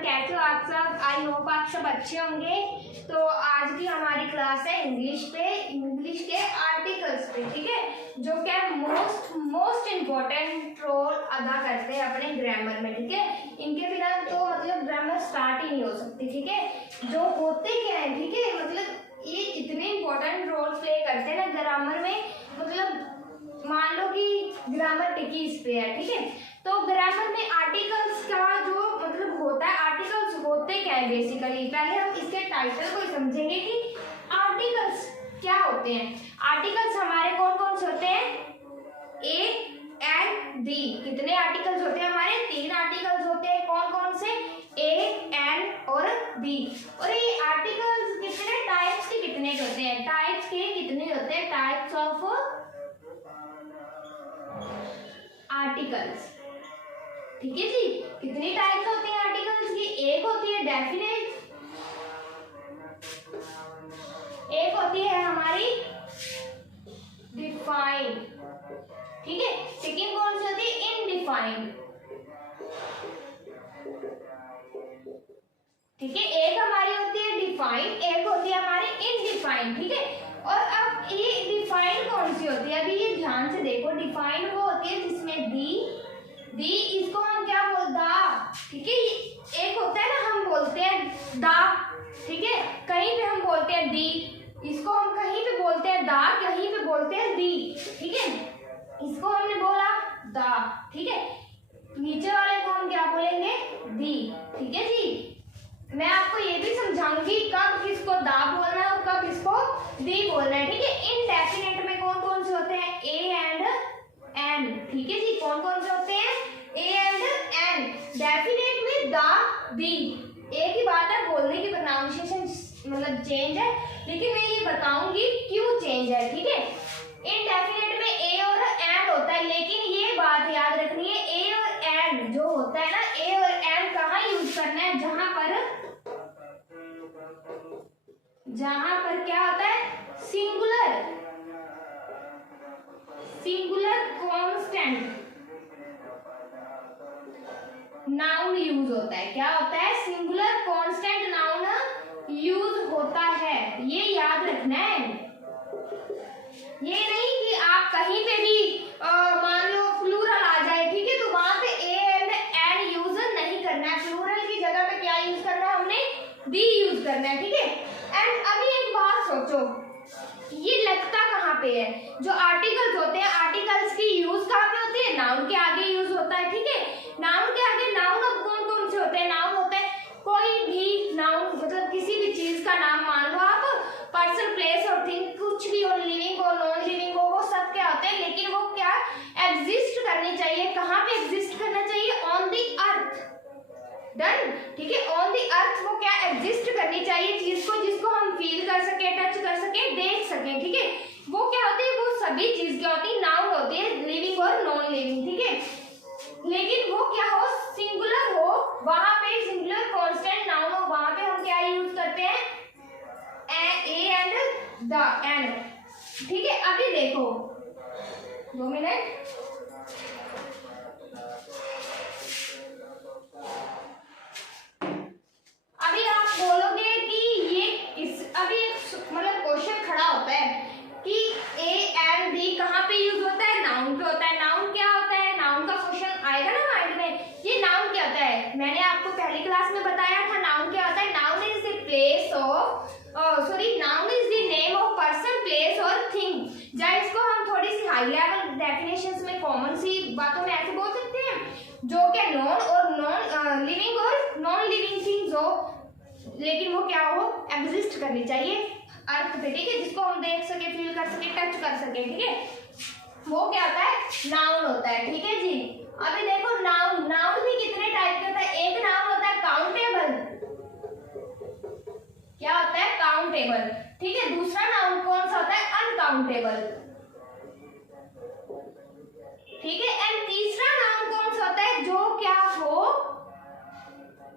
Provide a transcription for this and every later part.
कैसे हो आप सब? आई होप आप सब अच्छे होंगे। तो आज की हमारी क्लास है इंग्लिश के आर्टिकल्स पे, ठीक है, जो क्या मोस्ट इम्पोर्टेंट रोल अदा करते हैं अपने ग्रामर में, ठीक है। इनके बिना तो मतलब ग्रामर स्टार्ट ही नहीं हो सकती, ठीक है। जो होते क्या है, ठीक है, मतलब ये इतने इम्पोर्टेंट रोल प्ले करते हैं ना ग्रामर में। मतलब मान लो कि ग्रामर टिकीज पे है, ठीक है। तो ग्रामर में आर्टिकल्स का जो मतलब होता है, आर्टिकल्स होते क्या है बेसिकली, पहले हम इसके टाइटल को समझेंगे कि आर्टिकल्स क्या होते हैं। आर्टिकल्स हमारे कौन कौन से होते हैं? A N D. कितने आर्टिकल्स होते हैं हमारे? 3 आर्टिकल्स होते हैं। कौन कौन से? ए एन और डी। और ये आर्टिकल्स कितने टाइप्स के कितने होते हैं? टाइप्स के कितने होते हैं? टाइप्स ऑफ आर्टिकल्स, ठीक है जी। कितनी टाइप्स होती हैं आर्टिकल्स की? एक होती है डेफिनेट, एक होती है हमारी डिफाइंड, ठीक है। सेकंड कौन सी होती है? इनडिफाइंड, ठीक है। एक हमारी होती है डिफाइंड, एक होती है हमारी इनडिफाइंड, ठीक है। और अब ये डिफाइंड कौन सी होती है? अभी ये ध्यान से देखो, डिफाइंड वो होती है जिसमें दी इसको हम क्या बोलते दा, ठीक है। एक होता है ना, हम बोलते हैं दा, ठीक है, कहीं पे हम बोलते हैं दी, इसको हम कहीं पे बोलते हैं दा, कहीं पे बोलते हैं दी, ठीक है। इसको हमने बोला दा, ठीक है। नीचे वाले को हम क्या बोलेंगे? दी, ठीक है जी। मैं आपको ये भी समझाऊंगी कब किसको दा बोलना है और कब इसको दी बोलना है, ठीक है। इनडेफिनेट में कौन कौन से होते हैं? ए एंड एन, ठीक है जी। कौन कौन से होते हैं? ए एंड एन। डेफिनेट में दा दी, एक ही बात है, बोलने की प्रोनाउंसिएशन मतलब चेंज है, लेकिन मैं ये बताऊंगी क्यों चेंज है, ठीक है। इनडेफिनेट में ए और एंड होता है, लेकिन ये बात याद रखनी है, ए और एंड जो होता है ना, ए और एंड कहाँ यूज करना है? जहां पर क्या होता है? सिंगुलर कांस्टेंट नाउन यूज होता है। क्या होता है? सिंगुलर कांस्टेंट नाउन यूज होता है, ये याद रखना है। ये नहीं कि आप कहीं पे भी मान लो प्लूरल आ जाए, ठीक है, तो वहां पे ए एंड एन यूज नहीं करना है। प्लूरल की जगह पे क्या यूज करना है? हमने दी यूज करना है, ठीक है। एंड अभी एक बात सोचो, ये लगता कहाँ पे है? जो आर्टिकल्स होते हैं, आर्टिकल्स की यूज कहाँ पे होती है? नाउन के आगे यूज होता है, ठीक है। नाउन के आगे नाउन अब कौन कौन से होते हैं? नाउन होते हैं कोई भी नाउन, मतलब किसी भी चीज का नाम, मान लो आप पर्सन, प्लेस और थिंग, कुछ भी हो, लिविंग हो, नॉन लिविंग हो, वो सब क्या होते हैं, लेकिन वो क्या एग्जिस्ट करनी चाहिए। कहाँ पे एग्जिस्ट करना चाहिए? On the earth. डन, ठीक है। ऑन दी अर्थ वो क्या एग्जिस्ट करनी चाहिए चीज को, जिसको हम फील कर सके, टच कर सके, देख सके, ठीक है। वो क्या होती है? वो सभी चीज क्या होती है? नाउन होती है, लिविंग और नॉन लिविंग, ठीक है। लेकिन वो क्या हो? सिंगुलर हो, वहां पे सिंगुलर कांस्टेंट नाउन हो, वहां पे हम क्या यूज करते हैं? ए एंड द एंड, ठीक है। अभी देखो 2 मिनट, अभी आप बोलोगे कि ये अभी मतलब क्वेश्चन खड़ा होता है कि ए एंड डी कहाँ पे यूज होता है? नाउन पे होता है। नाउन क्या होता है? नाउन का क्वेश्चन आएगा ना माइंड में, ये नाउन क्या होता है? मैंने आपको पहली क्लास में बताया था नाउन क्या होता है। Noun is the place of noun is the name of person, place और थिंग। चाहे इसको हम थोड़ी सी हाई लेवल डेफिनेशंस में, कॉमन सी बातों में ऐसे बोल सकते हैं, जो कि नॉन लिविंग और नॉन लिविंग थिंग्स हो, लेकिन वो क्या हो? एग्जिस्ट करनी चाहिए अर्थ पे, ठीक है, जिसको हम देख सके, फील कर सके, टच कर सके, ठीक है। वो क्या होता है? नाउन होता है, ठीक है जी। अभी देखो नाउन भी कितने टाइप के होता है। एक नाउन होता है काउंटेबल, क्या होता है? काउंटेबल, ठीक है। दूसरा नाउन कौन सा होता है? अनकाउंटेबल, ठीक है। एंड तीसरा नाउन कौन सा होता है? जो क्या हो,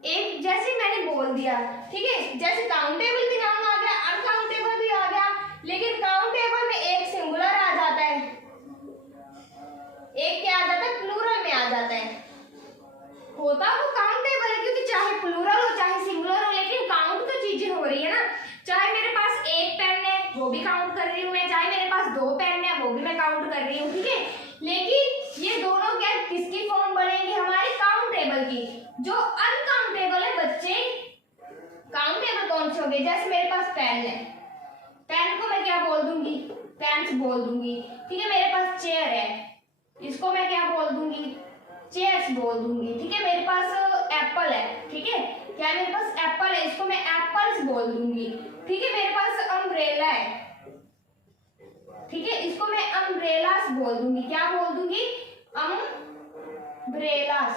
एक जैसे मैंने बोल दिया, ठीक है, जैसे काउंटेबल भी नाउन आ गया, अनकाउंटेबल भी आ गया, लेकिन काउंटेबल में एक सिंगुलर आ जाता है, एक क्या आ जाता है? प्लूरल में आ जाता है। होता वो काउंटेबल है, क्योंकि चाहे प्लूरल रही है ना, चाहे मेरे पास एक पेन है वो भी काउंट कर रही हूँ मैं, चाहे मेरे पास 2 पेन है वो भी मैं काउंट कर रही हूँ, ठीक है। लेकिन ये दोनों क्या किसकी फॉर्म बनेंगे, हमारे काउंटेबल की। जो अनकाउंटेबल है बच्चे, काउंटेबल कौन से हो गए, जैसे मेरे पास पेन है, पेन को मैं क्या बोल दूंगी, पेन्स बोल दूंगी, ठीक है। मेरे पास चेयर है, इसको मैं क्या बोल दूंगी, चेयर्स बोल दूंगी, ठीक है। मेरे पास एप्पल है, ठीक है, क्या है, मेरे पास एप्पल है, इसको मैं एप्पल्स बोल दूंगी, ठीक है। मेरे पास अम्ब्रेला है, ठीक है, इसको मैं अम्ब्रेलास बोल दूंगी, क्या बोल दूंगी, अम्ब्रेलास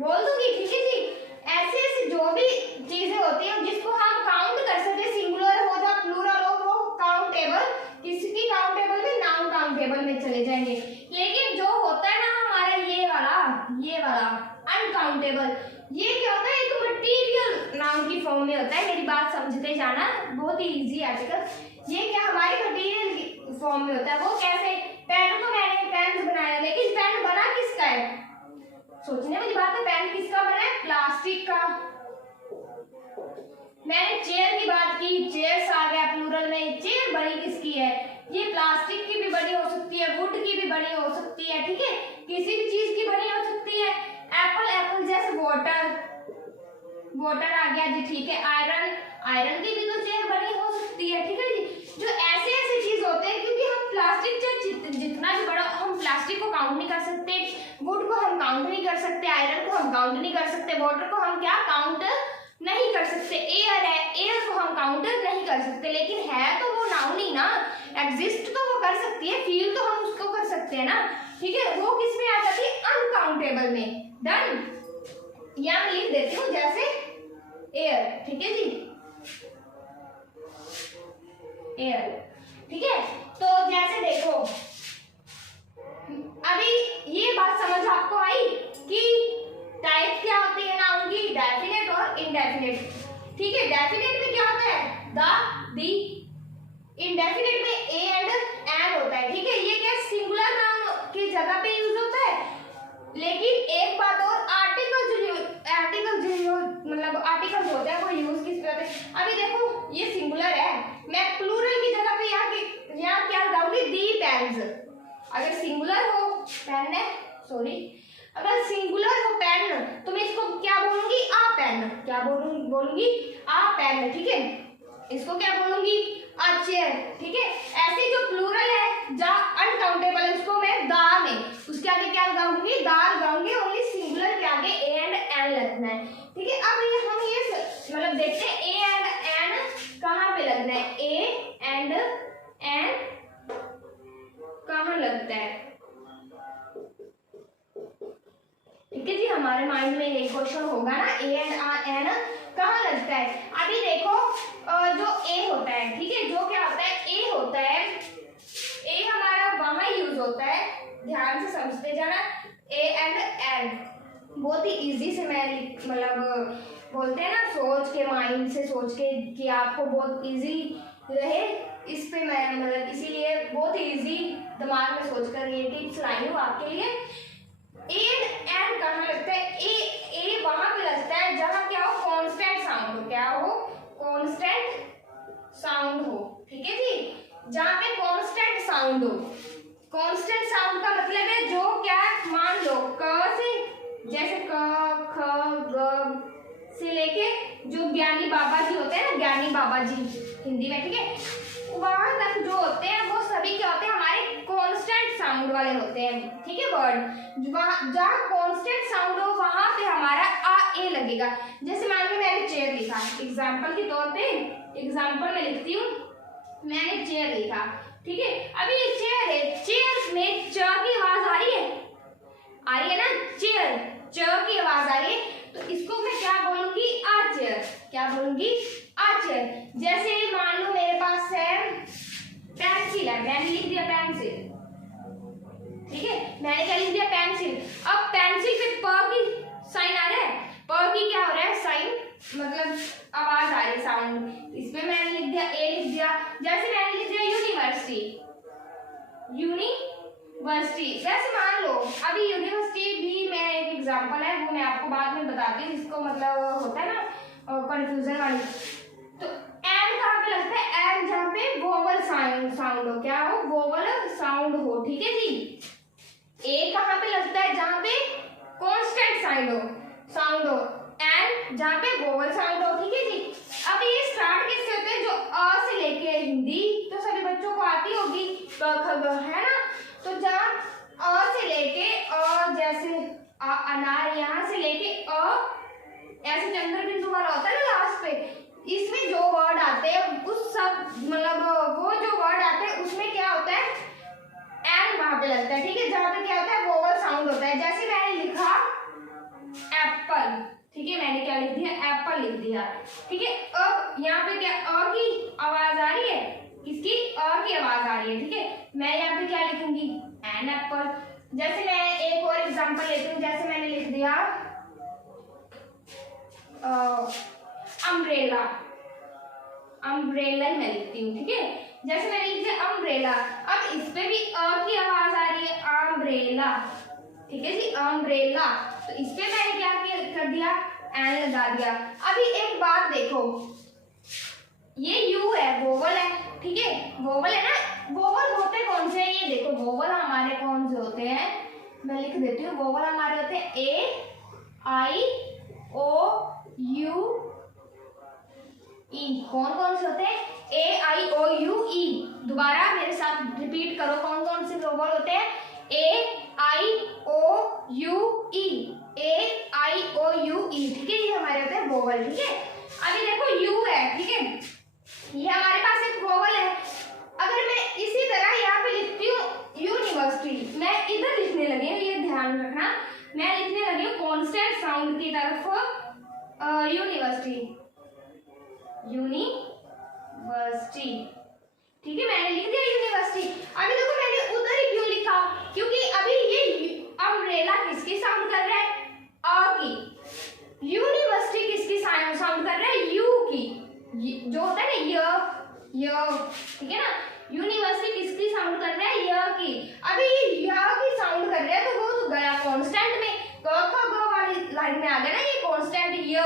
बोल दूंगी, ठीक है जी। ऐसे ऐसे जो भी चीजें होती हैं जिसको हम काउंट कर सकते, सिंगुलर हो या प्लूरल हो, वो काउंटेबल, किसकी काउंटेबल में, नाउन काउंटेबल में चले जाएंगे। लेकिन जो होता है ना हमारा ये वाला अनकाउंटेबल, ये क्या होता है, एक मटेरियल नाउन की फॉर्म में होता है, मेरी बात समझते जाना, बहुत ही इजी आर्टिकल। ये क्या हमारी मटेरियल फॉर्म में होता है, वो कैसे, पेन को मैंने पेन बनाया, लेकिन पेन बना किसका है, सोचने वाली बात है, पेन किसका बना है, प्लास्टिक का। मैंने चेयर की बात की, चेयर्स आ गया प्लूरल में, चेयर बनी किसकी है, ये प्लास्टिक की भी बनी हो सकती है, वुड की भी बनी हो सकती है, ठीक है, किसी भी चीज की बनी हो सकती है। एप्पल जैसे वाटर आ गया जी, ठीक है। आयरन की भी तो चेयर बनी हो सकती है, ठीक है जी। जो ऐसे ऐसे चीज होते हैं, क्योंकि हम प्लास्टिक जितना भी बड़ा, हम प्लास्टिक को काउंट नहीं कर सकते, वुड को हम काउंट नहीं कर सकते, आयरन को हम काउंट नहीं कर सकते, वाटर को हम क्या काउंट नहीं कर सकते, एयर है, एयर को हम काउंट नहीं कर सकते, लेकिन है तो वो नाउन ही ना, एग्जिस्ट तो वो कर सकती है, फील तो हम उसको कर सकते हैं ना, ठीक है। वो किस में आ जाती है, अनकाउंटेबल में। डन, यहाँ मैं लिख देती हूँ जैसे एयर, ठीक है जी, एयर, ठीक है। तो जैसे देखो, अभी ये बात समझ आपको आई कि टाइप क्या होती है नाउन की, डेफिनेट और इनडेफिनेट, ठीक है। डेफिनेट में क्या होता है, द, दी, इनडेफिनेट में ए एंड एन होता है, ठीक है। ये क्या सिंगुलर नाउन की जगह पे यूज होता है, लेकिन एक बात और, आर्टिकल जो मतलब आर्टिकल्स होते हैं वो यूज किस पे होते हैं। अभी देखो ये सिंगुलर है, मैं प्लूरल की जगह पे यहाँ क्या लगाऊंगी, दी पेन्स। अगर सिंगुलर हो पेन है, सॉरी, अगर सिंगुलर हो पेन, तो मैं इसको क्या बोलूंगी, आ पेन, क्या बोलूंगी आ पेन, ठीक है। इसको क्या बोलूंगी, आ चेयर, ठीक है। ऐसे जो प्लूरल है, जहाँ अनकाउंटेबल है, उसको मैं दा में, उसके आगे क्या लगाऊंगी, दा लगाऊंगी, ओनली सिंगुलर के आगे ए एंड एन लगना है, ठीक है। अब हम ये मतलब देखते हैं ए एंड एन कहाँ पे लगना है, ए एंड एन कहाँ लगता है, ठीक है जी। हमारे माइंड में ये क्वेश्चन होगा ना, ए एंड एन कहाँ लगता है। अभी देखो जो ए होता है, ठीक है, जो क्या होता है, ए होता है, ए हमारा वहां यूज होता है, ध्यान से समझते जाना, ए एंड एन बहुत ही इजी से मैं मतलब बोलते हैं ना, सोच के, माइंड से सोच के, कि आपको बहुत इजी रहे, इस पे मैं मतलब इसीलिए बहुत ही इजी दिमाग में सोचकर ये टिप्स लाई हूँ आपके लिए। ए एंड कहाँ लगता है, ए वहां पे लगता है जहां क्या हो, कांस्टेंट साउंड हो, क्या हो, कांस्टेंट साउंड हो, ठीक है जी। जहां पे कांस्टेंट साउंड हो, कांस्टेंट साउंड का मतलब है जो क्या, मान लो क से, जैसे क, ख, ग से लेके जो ज्ञानी बाबा जी होते हैं ना, ज्ञानी बाबा जी हिंदी में, ठीक है, वहां तक जो होते हैं वो सभी क्या होते हैं, हमारे कांस्टेंट साउंड वाले होते हैं, ठीक है। वर्ड जहाँ कांस्टेंट साउंड हो वहां पे हमारा आ ए लगेगा। जैसे मान लो मैंने चेयर लिखा, एग्जाम्पल के तौर पे, एग्जाम्पल में लिखती हूँ, मैंने चेयर लिखा, ठीक है। अभी ये चेयर है, चेयर में च की आवाज आ रही है ना, चेयर च की आवाज आ रही है, तो इसको मैं क्या बोलूंगी, आ चेयर, क्या बोलूंगी, आ चेयर। जैसे मान लो मेरे पास है पेंसिल है, मैंने लिख दिया पेंसिल, ठीक है, मैंने क्या लिख दिया, पेंसिल। अब पेंसिल पे प की साइन आ रहा है, प की क्या हो रहा है, साइन मतलब आवाज आ रही है, साउंड, इस पे मैंने लिख दिया ए लिख दिया। जैसे मैंने लिख दिया यूनिवर्सिटी, यूनिवर्सिटी, वैसे मान लो अभी यूनिवर्सिटी भी मैं एक एग्जांपल है, वो मैं आपको बाद में बताती हूँ, जिसको मतलब होता है ना कंफ्यूजन वाली, तो जहाँ पे वोवल साउंड हो, ठीक है जी। अब ये स्टार्ट किससे होते हैं, जो अ से लेके, हिंदी तो सभी बच्चों को आती होगी, क ख ग, है ना। तो जहाँ अ से लेके जैसे अनार, यहाँ से लेके ऐसे चंद्र बिंदु वाला होता है ना लास्ट पे, इसमें जो वर्ड आते हैं उस सब मतलब वो जो वर्ड आते हैं उसमें क्या होता है, एन वहां पे लगता है, ठीक है। जहाँ पे क्या होता है, वोवल साउंड होता है। जैसे मैंने लिखा एप्पल, ठीक है, मैंने क्या लिख दिया, एप्पल लिख दिया, ठीक है। अब यहाँ पे क्या अ की आवाज आ रही है, किसकी, अ की आवाज आ रही है, ठीक है। मैं यहाँ पे क्या लिखूंगी, एन एप्पल। जैसे मैं एक और एग्जांपल लेती हूँ, जैसे मैंने लिख दिया अम्ब्रेला, अम्ब्रेला ही मैं लिखती हूँ, ठीक है। जैसे मैंने लिख दिया अम्ब्रेला, अब इस पे भी अ की आवाज आ रही है, अम्ब्रेला, ठीक है जी, अम्ब्रेला। तो इस पे मैंने क्या कर दिया, एन लगा दिया। अभी एक बात देखो, ये यू है, वोवल है, ठीक है, वोवल है ना। वोवल होते कौन से हैं, ये देखो वोवल हमारे कौन से होते हैं, मैं लिख देती हूँ। वोवल हमारे होते हैं ए आई ओ यू ई। कौन कौन से होते हैं, ए आई ओ यू ई। दोबारा मेरे साथ रिपीट करो, कौन कौन से वोवल होते हैं, ए आई ओ you E, A I O you ई, ठीक है, ये हमारे होते हैं वोवल, ठीक है। अभी देखो यू है, ठीक है, ये हमारे पास एक वोवल है। अगर मैं इसी तरह यहाँ पे लिखती हूँ यूनिवर्सिटी, मैं इधर लिखने लगी हूँ, ये ध्यान रखना, मैं लिखने लगी हूँ कॉन्स्टेंट साउंड की तरफ यूनिवर्सिटी, यूनिवर्सिटी, ठीक है, मैंने लिख दिया यूनिवर्सिटी। अभी देखो मैंने उधर ही क्यों लिखा, क्योंकि अभी ये अम्ब्रेला किसकी साउंड कर रहा है, अ की। यूनिवर्सिटी किसकी साउंड कर रहा है, यू की, जो होता है ना य, ठीक है ना। यूनिवर्सिटी किसकी साउंड कर रहा है, य की। अभी ये य की साउंड कर रहा है, तो वो तो गया कांस्टेंट में, क ख ग वाली लाइन में आ गया ना ये कांस्टेंट य।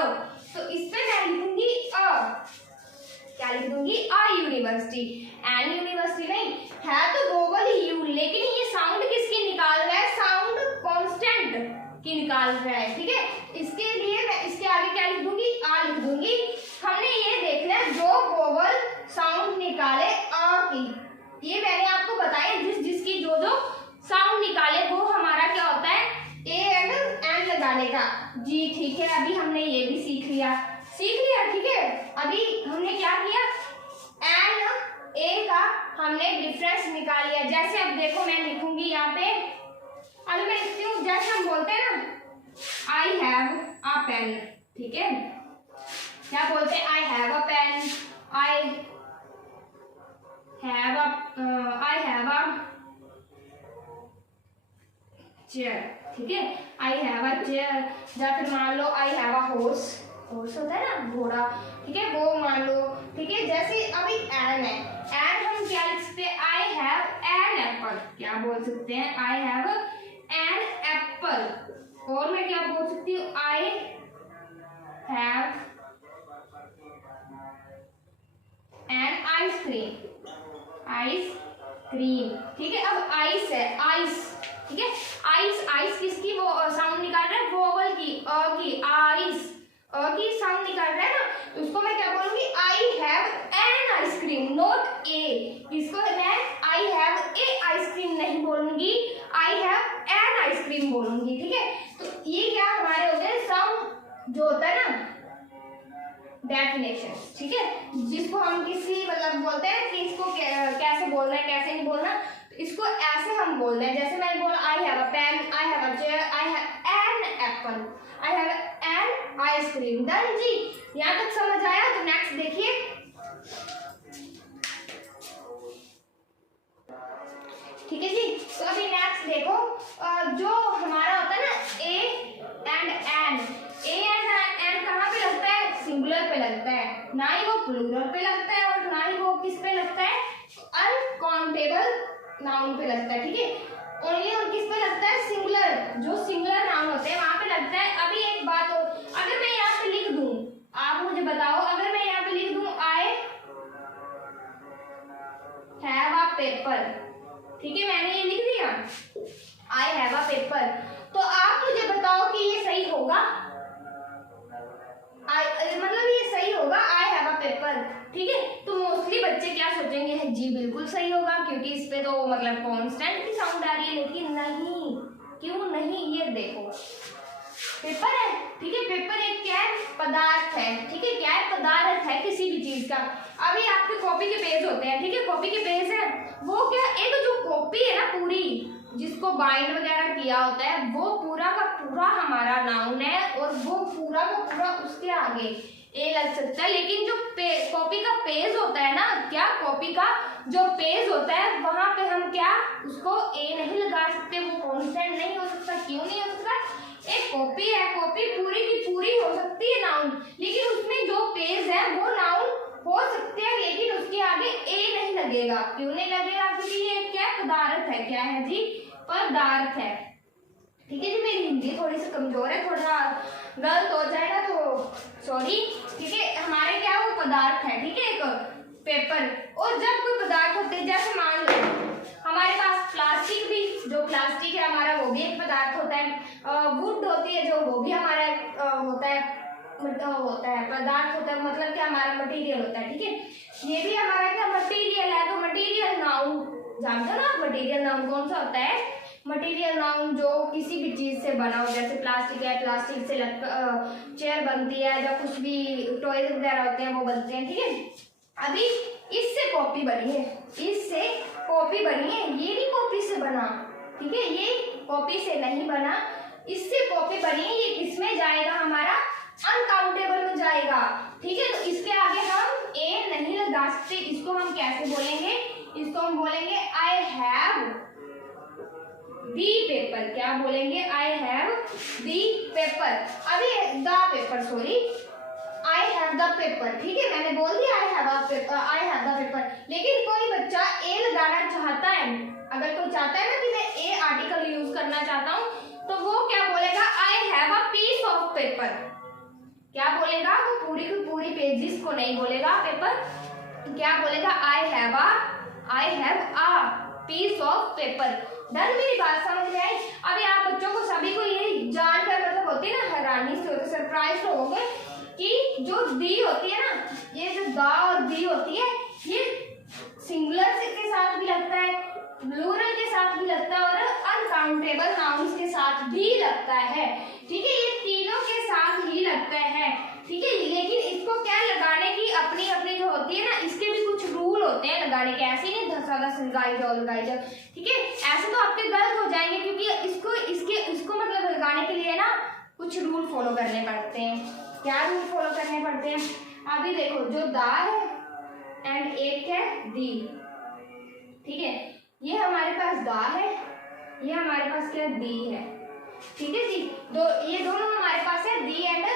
तो इस पे मैं लिखूंगी अ, क्या लिख दूंगी, अ यूनिवर्सिटी। एन यूनिवर्सिटी नहीं है, तो वोवल ही यू, लेकिन ये साउंड किसकी निकाल रहा है, साउंड कांस्टेंट की निकाल रहा है, ठीक है। इसके लिए मैं इसके आगे क्या लिख दूंगी, आ लिख दूंगी। हमने ये देखना है जो वोवल साउंड निकाले अ की, ये मैंने आपको बताया, जिसकी जो साउंड निकाले वो हमारा क्या होता है, ए एंड एन लगाने का जी, ठीक है। अभी हमने ये भी सीख लिया, ठीक है। अभी हमने क्या किया, एन ए का हमने डिफरेंस निकाल लिया। जैसे अब देखो मैं लिखूंगी यहाँ पे, अभी मैं लिखती हूँ, जैसे हम बोलते हैं ना आई हैव अ पेन, ठीक है, क्या बोलते हैं, I have a pen, I have a chair, ठीक है, आई हैव अ चेयर। या फिर मान लो I have a horse, horse होता है ना घोड़ा, ठीक है, वो मान लो, ठीक है। जैसे अभी एन है, एन हम क्या लिख सकते हैं, आई हैव एन एप्पल, क्या बोल सकते हैं, आई हैव एन एप्पल। और मैं क्या बोल सकती हूँ, आई हैव एन आइसक्रीम, आइसक्रीम, ठीक है। अब आइस है, आइस, ठीक है, आइस, आइस किसकी वो साउंड निकाल रहा है, वोवल की, अ की, आइस, अ की साउंड निकाल रहा है ना, उसको मैं क्या बोलूंगी, I have an ice cream, not a. इसको मैं आई हैव ए आइसक्रीम नहीं बोलूंगी, आई हैव एन आइसक्रीम बोलूंगी, ठीक है। तो ये क्या हमारे हो गए साउंड जो होता है ना डेफिनेशन, ठीक है, जिसको हम किसी मतलब बोलते हैं कि इसको कैसे बोलना है कैसे नहीं बोलना, तो इसको ऐसे हम बोल रहे हैं। जैसे मैंने बोला I have a pen, I have a chair, I have an apple, I have an ice cream. Done जी, यहाँ तक समझ आया। तो नेक्स्ट देखिए, ठीक है जी। तो अभी नेक्स्ट देखो, जो हमारा होता है ना A and N, A and N कहाँ पे लगता है, सिंगुलर पे लगता है, ना ही वो प्लूरल पे लगता है और ना ही वो किस पे लगता है, अनकाउंटेबल नाउन पे लगता है, ठीक है। ओनली और किस पे लगता है, सिंगुलर, जो सिंगुलर नाउन होते हैं वहां पे लगता है। अभी एक बात और, अगर मैं यहाँ पे लिख दूं, आप मुझे बताओ, अगर मैं यहाँ पे लिख दूं आई हैव अ पेपर, ठीक है, मैंने ये लिख दिया आई हैव अ पेपर, तो आप मुझे बताओ कि ये सही होगा, बिल्कुल सही होगा, क्योंकि इस पे तो मतलब कांस्टेंट की साउंड आ रही है। लेकिन नहीं, क्यों नहीं, ये देखो पेपर है, ठीक है। पेपर एक क्या है, पदार्थ है, ठीक है। क्या है, पदार्थ है किसी भी चीज का। अभी आपके कॉपी के पेज होते हैं, ठीक है, कॉपी के पेज है, वो क्या, एक जो कॉपी है ना पूरी, जिसको बाइंड वगैरह किया होता है, वो पूरा का पूरा हमारा नाउन है, और वो पूरा का पूरा उसके आगे ए लग सकता है। लेकिन जो कॉपी का पेज होता है ना, क्या, कॉपी का जो पेज होता है, वहां पे हम क्या, उसको ए नहीं लगा सकते, वो कांस्टेंट नहीं हो सकता। क्यों नहीं हो सकता, एक कॉपी है, कॉपी पूरी की पूरी हो सकती है नाउन, लेकिन उसमें जो पेज है वो नाउन हो सकते हैं, लेकिन उसके आगे ए नहीं लगेगा। क्यों नहीं लगेगा, क्योंकि ये क्या पदार्थ है। क्या है जी, पदार्थ है, ठीक है जी। मेरी हिंदी थोड़ी सी कमजोर है, थोड़ा गलत हो जाएगा तो सॉरी, ठीक है। हमारे क्या वो पदार्थ है, ठीक है, एक पेपर। और जब कोई पदार्थ होते हैं, जैसे मान लो हमारे पास प्लास्टिक भी, जो प्लास्टिक है हमारा, वो भी एक पदार्थ होता है। वुड होती है जो, वो भी हमारा होता है पदार्थ होता है, मतलब कि हमारा मटेरियल होता है, ठीक है। ये भी हमारा क्या मटेरियल है। तो मटेरियल नाउन जानते हो ना, मटेरियल नाउन कौन सा होता है, मटेरियल नाउन जो किसी भी चीज से बना हो, जैसे प्लास्टिक है, प्लास्टिक से चेयर बनती है, या कुछ भी टॉयज वगैरह होते हैं वो बनते हैं, ठीक है। अभी इससे कॉपी बनी है, इससे कॉपी बनी है, ये नहीं कॉपी से बना, ठीक है, ये कॉपी से नहीं बना, इससे कॉपी बनी है। ये किसमें जाएगा, हमारा अनकाउंटेबल में जाएगा, ठीक है। तो इसके आगे हम ए नहीं लगा सकते। इसको हम कैसे बोलेंगे, इसको हम बोलेंगे आई हैव दी पेपर। क्या बोलेंगे, आई हैव दी पेपर। अभी the paper, sorry, I have the paper, ठीक है, मैंने बोल दिया आई हैव द पेपर। लेकिन कोई बच्चा ए लगाना चाहता है, अगर कोई चाहता है ना कि मैं ए आर्टिकल यूज करना चाहता हूँ, तो वो क्या बोलेगा, I have a piece of paper. क्या बोलेगा, वो पूरी की पूरी पेजेस को नहीं बोलेगा पेपर, क्या बोलेगा, I have a piece of paper. Done, मेरी बात समझ में आई। अभी आप बच्चों को सभी को ये जानकर मतलब होती है ना, हैरानी से होते, सरप्राइज होगे कि जो दी होती है ना, ये जो दा और दी होती है, ये सिंगुलर के साथ भी लगता है, प्लूरल के साथ भी लगता है, और अनकाउंटेबल नाउन्स के साथ भी लगता है, ठीक है। ये तीनों के साथ ही लगता है, ठीक है। लेकिन इसको क्या लगाने की अपनी अपनी जो होती है ना, इसके भी कुछ रूल होते हैं लगाने के। ऐसे नहीं धस लगाई जाओ, ठीक है, ऐसे तो आपके गलत हो जाएंगे, क्योंकि इसको मतलब लगाने के लिए ना कुछ रूल फॉलो करने पड़ते हैं। क्या रूल फॉलो करने पड़ते हैं, अभी देखो, जो दा है एंड एक है दी, ठीक है। ये हमारे पास दा है, ये हमारे पास क्या दी है, ठीक है जी। ये दोनों हमारे पास है, दी एंड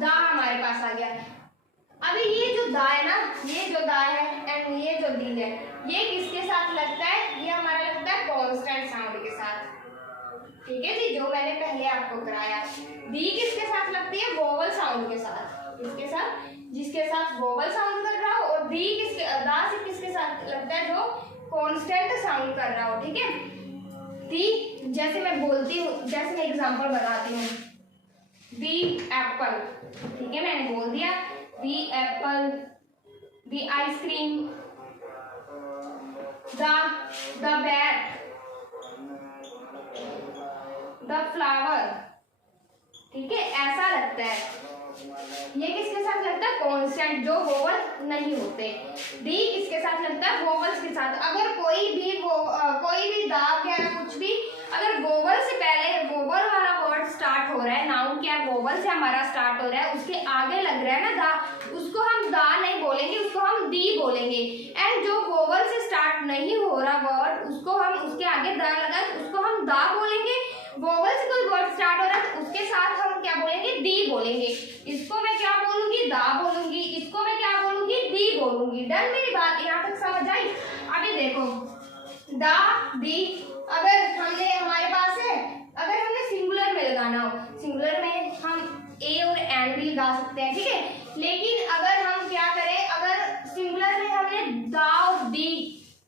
दा हमारे पास आ गया। अभी ये जो दा है ना, ये जो दा है एंड ये जो दी है, ये किसके साथ लगता है, ये हमारा लगता है कॉन्स्टेंट साउंड के साथ, ठीक है जी, जो मैंने पहले आपको कराया। दी किसके साथ लगती है, वोवल साउंड के साथ, किसके साथ, जिसके साथ वोवल साउंड कर रहा हो, और दी दा से किसके साथ लगता है, जो कांस्टेंट साउंड कर रहा हो, ठीक है। दी, जैसे मैं बोलती हूँ, जैसे मैं एग्जांपल बताती हूँ, दी एप्पल, ठीक है, मैंने बोल दिया the apple, the ice cream, the bat, the flower, ठीक है, ऐसा लगता है। ये किसके साथ लगता है, कॉन्स्टेंट, जो वोवल नहीं होते। डी किसके साथ लगता है, वोवल्स के साथ। अगर कोई भी दा वगैरह कुछ भी, अगर वोवल से पहले वोवल वाला वर्ड स्टार्ट हो रहा है, नाउन क्या वोवल से हमारा स्टार्ट हो रहा है, उसके आगे लग रहा है ना दा, उसको हम दा नहीं बोलेंगे, उसको हम दी बोलेंगे। एंड जो वोवल से स्टार्ट नहीं हो रहा वर्ड, उसको हम उसके आगे दा लगा तो उसको हम दा बोलेंगे। वोवल से कोई वर्ड स्टार्ट हो रहा है तो उसके साथ हम क्या बोलेंगे, दी बोलेंगे। इसको मैं क्या बोलूंगी, दा बोलूंगी, इसको मैं क्या बोलूंगी, दी बोलूंगी। डन, मेरी बात यहाँ तक समझ आई। अभी देखो, दा, दी, अगर हमारे पास है, अगर हमने सिंगुलर में लगाना हो, सिंगुलर में हम ए और एन भी लगा सकते हैं, ठीक है। लेकिन अगर हम क्या करें, अगर सिंगुलर में हमने दा और दी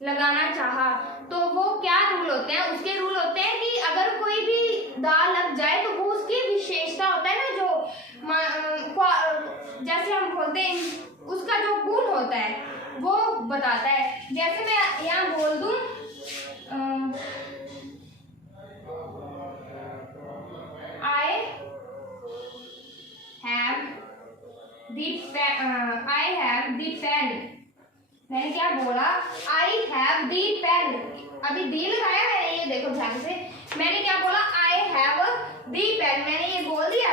लगाना चाहा, तो वो क्या रूल होते हैं, उसके रूल होते हैं कि अगर कोई भी दा लग जाए तो वो उसकी विशेषता होता है ना, जो जैसे हम बोलते हैं उसका जो गुण होता है, वो बताता है। जैसे मैं यहाँ बोल दूँ I have the pen। मैंने क्या बोला? I have the pen। अभी दी लगाया मैंने, ये देखो ध्यान से, मैंने क्या बोला? I have the pen, मैंने ये बोल दिया।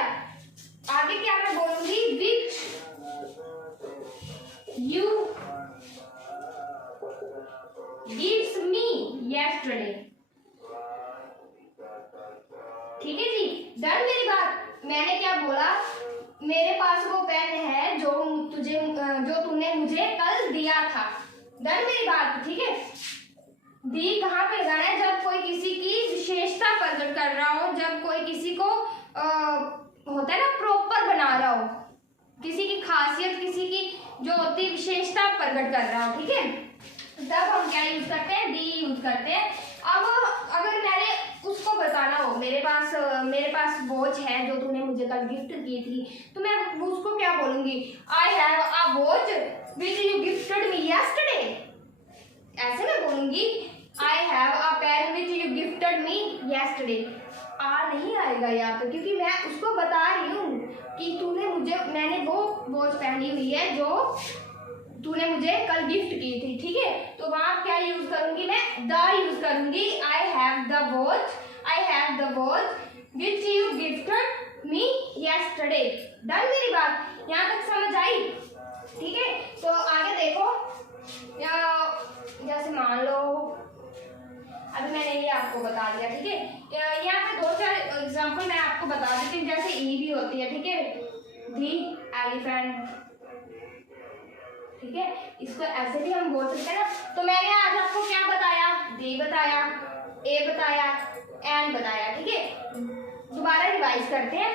आगे क्या मैं बोलूंगी? Which you gives me yesterday। ठीक है जी, डन मेरी बात। मैंने क्या बोला? मेरे पास वो पेन है जो तूने मुझे कल दिया था। डन मेरी बात, ठीक है। दी कहाँ पे लगाना है? जब कोई किसी की विशेषता प्रकट कर रहा हो, जब कोई किसी को होता है ना प्रॉपर बना रहा हो, किसी की खासियत, किसी की जो होती है विशेषता प्रकट कर रहा हो, ठीक है, तब हम क्या यूज करते हैं? दी यूज करते हैं। अब अगर मैंने उसको बताना हो, मेरे पास वॉच है जो तूने मुझे कल गिफ्ट की थी, तो मैं उसको क्या बोलूंगी? I have a watch which you gifted me yesterday. ऐसे मैं बोलूंगी I have a pen which you gifted me yesterday. A नहीं आएगा यहाँ पे, क्योंकि मैं उसको बता रही हूँ कि मैंने वो वॉच पहनी हुई है जो तूने मुझे कल गिफ्ट की थी, ठीक है। तो वहां क्या यूज करूंगी? मैं द यूज करूंगी। I have the watch which you gifted me yesterday. Done मेरी बात, यहाँ तक समझ आई? ठीक है, तो आगे देखो, जैसे मान लो अभी मैंने ये आपको बता दिया, ठीक है। यहाँ पे दो चार एग्जाम्पल मैं आपको बता देती हूँ। जैसे ई भी होती है, ठीक है, दी एलिफेंट, ठीक है, इसको ऐसे भी हम बोल सकते हैं ना। तो मैंने आज आपको क्या बताया? दी बताया, ए बताया, एन बताया, ठीक है। दोबारा रिवाइज करते हैं।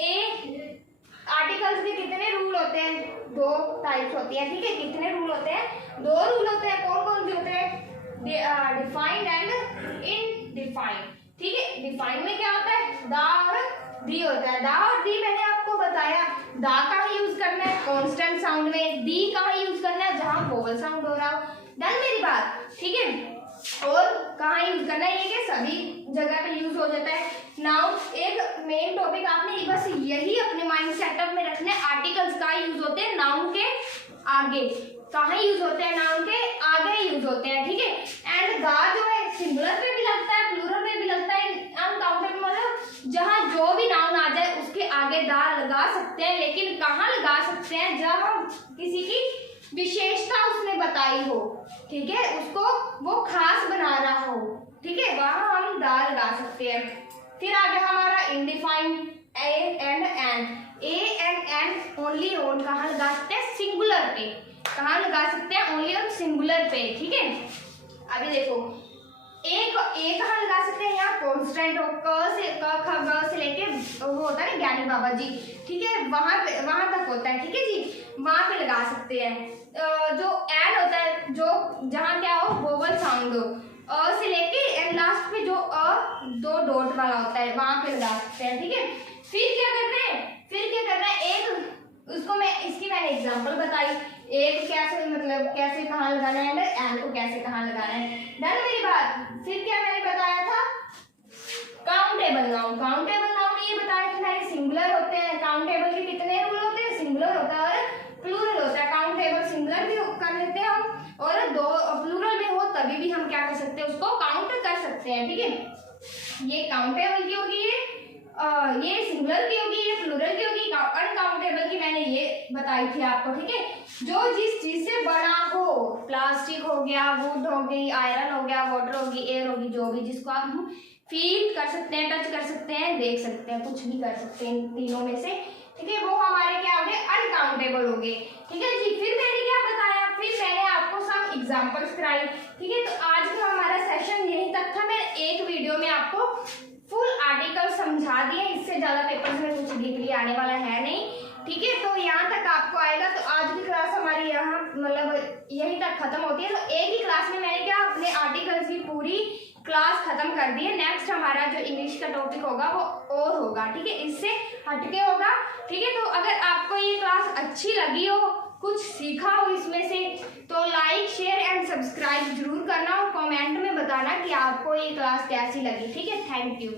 ए आर्टिकल्स के कितने रूल होते हैं? दो टाइप्स होती है, ठीक है। कितने रूल होते हैं? दो रूल होते हैं। कौन कौन से होते हैं? डिफाइंड एंड इनडिफाइंड, ठीक है। डिफाइंड में क्या होता है? दा और दी होता है। दा और दी मैंने आपको बताया। दा कहाँ यूज करना है? कॉन्स्टेंट साउंड में। दी कहाँ यूज करना है? जहां वोवल साउंड हो रहा हो। डन मेरी बात, ठीक है। और कहाँ यूज करना है? ये कि सभी जगह पे यूज हो जाता है। नाउ एक मेन टॉपिक आपने बस यही अपने माइंड सेटअप में रखना है। आर्टिकल्स कहाँ यूज होते हैं? नाउन के आगे। कहाँ यूज होते हैं? नाउन के आगे यूज होते हैं, ठीक है। एंड दा जो है सिंगुलर पे भी लगता है, प्लूरल पे भी लगता है, अनकाउंटेबल, मतलब जहाँ जो भी नाउन आ जाए उसके आगे दा लगा सकते हैं। लेकिन कहाँ लगा सकते हैं? जब हम किसी की विशेषता उसने बताई हो, ठीक है, उसको वो खास बना रहा हो, ठीक है, वहां हम दा लगा सकते हैं। फिर आगे हमारा indefinite, a and N. A and an only on कहाँ लगा सकते हैं? सिंगुलर पे। कहाँ लगा सकते हैं? ओनली ऑन सिंगुलर पे, ठीक है। अभी देखो, एक कहाँ लगा सकते हैं? यहाँ कॉन्स्टेंट हो, क से लेके वो होता है ज्ञानी बाबा जी, ठीक है, वहां तक होता है, ठीक है जी, वहां पे लगा सकते हैं। जो एन होता है, जो जहाँ क्या हो वोवल साउंड हो, अ से लेके एंड लास्ट पे जो दो डॉट वाला होता है, वहां पे लगा सकते हैं, ठीक है। फिर क्या करना है? एक उसको मैंने एग्जांपल बताई। एक कैसे कहाँ लगाना है, एन को कैसे कहाँ लगाना है। डन मेरी बात। फिर क्या मैंने बताया था? काउंटेबल नाउन ये बताया कि मैंने सिंगुलर होते हैं। काउंटेबल के कितने रूल होते हैं? सिंगुलर होता है और प्लूरल होता है। काउंटेबल सिंगुलर भी कर लेते हैं हम, और दो प्लूरल में हो तभी भी हम क्या कर सकते हैं? उसको काउंट कर सकते हैं, ठीक है। ये काउंटेबल की होगी, ये सिंगुलर की होगी, ये प्लूरल की होगी। अनकाउंटेबल की मैंने ये बताई थी आपको, ठीक है। जो जिस चीज से बना हो, प्लास्टिक हो गया, वुड हो गई, आयरन हो गया, वाटर होगी, एयर होगी, जो भी जिसको आप फील कर सकते हैं, टच कर सकते हैं, देख सकते हैं, कुछ भी कर सकते हैं इन तीनों में से, ठीक है, वो हमारे क्या हो गए? अनकाउंटेबल हो गए, ठीक है जी। फिर मैंने क्या बताया? फिर मैंने आपको सम एग्जांपल्स कराई, ठीक है। तो आज का हमारा सेशन यहीं तक था। मैं एक वीडियो में आपको फुल आर्टिकल समझा दिए, इससे ज्यादा पेपर्स में कुछ डीपली आने वाला है नहीं, ठीक है। तो यहाँ तक आपको आएगा। तो आज की क्लास हमारी यहाँ मतलब यहीं तक खत्म होती है। तो एक ही क्लास में मैंने क्या अपने आर्टिकल्स की पूरी क्लास खत्म कर दी है। नेक्स्ट हमारा जो इंग्लिश का टॉपिक होगा वो और होगा, ठीक है, इससे हटके होगा, ठीक है। तो अगर आपको ये क्लास अच्छी लगी हो कुछ सीखा हो इसमें से तो लाइक शेयर एंड सब्सक्राइब जरूर करना और कमेंट में बताना कि आपको ये क्लास कैसी लगी। ठीक है, थैंक यू।